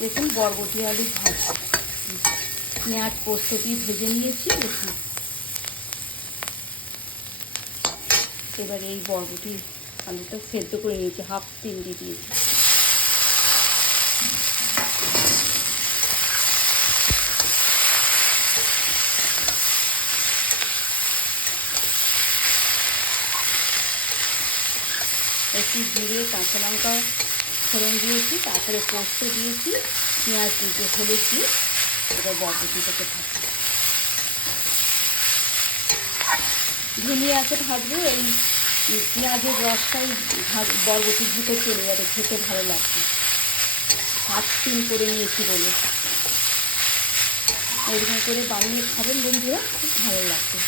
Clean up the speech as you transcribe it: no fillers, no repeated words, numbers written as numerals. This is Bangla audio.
দেখুন বরবটি আলু ভাজা, পেঁয়াজ পোস্ত দিয়ে ভেজে নিয়েছি। দেখুন এবার এই বরবটি আলুটা সেদ্ধ করে নিয়েছি, হাফ চিংড়ি দিয়েছি। একটু জিরে কাঁচা লঙ্কা ফোড়ন দিয়েছি, তারপরে পোস্ত দিয়েছি, পেঁয়াজ দিয়েছি, হলুদ দিয়ে এবার বরবটিটাকে ভাজছি। ধনিয়া আছে ভাজবো। এই পেঁয়াজের রসটাই বরবটির ভিতরে চলে যাবে, খেতে ভালো লাগবে। হাফ স্টিম করে নিয়েছি বলে এরকম করে বানিয়ে খাবেন বন্ধুরা, খুব ভালো লাগবে।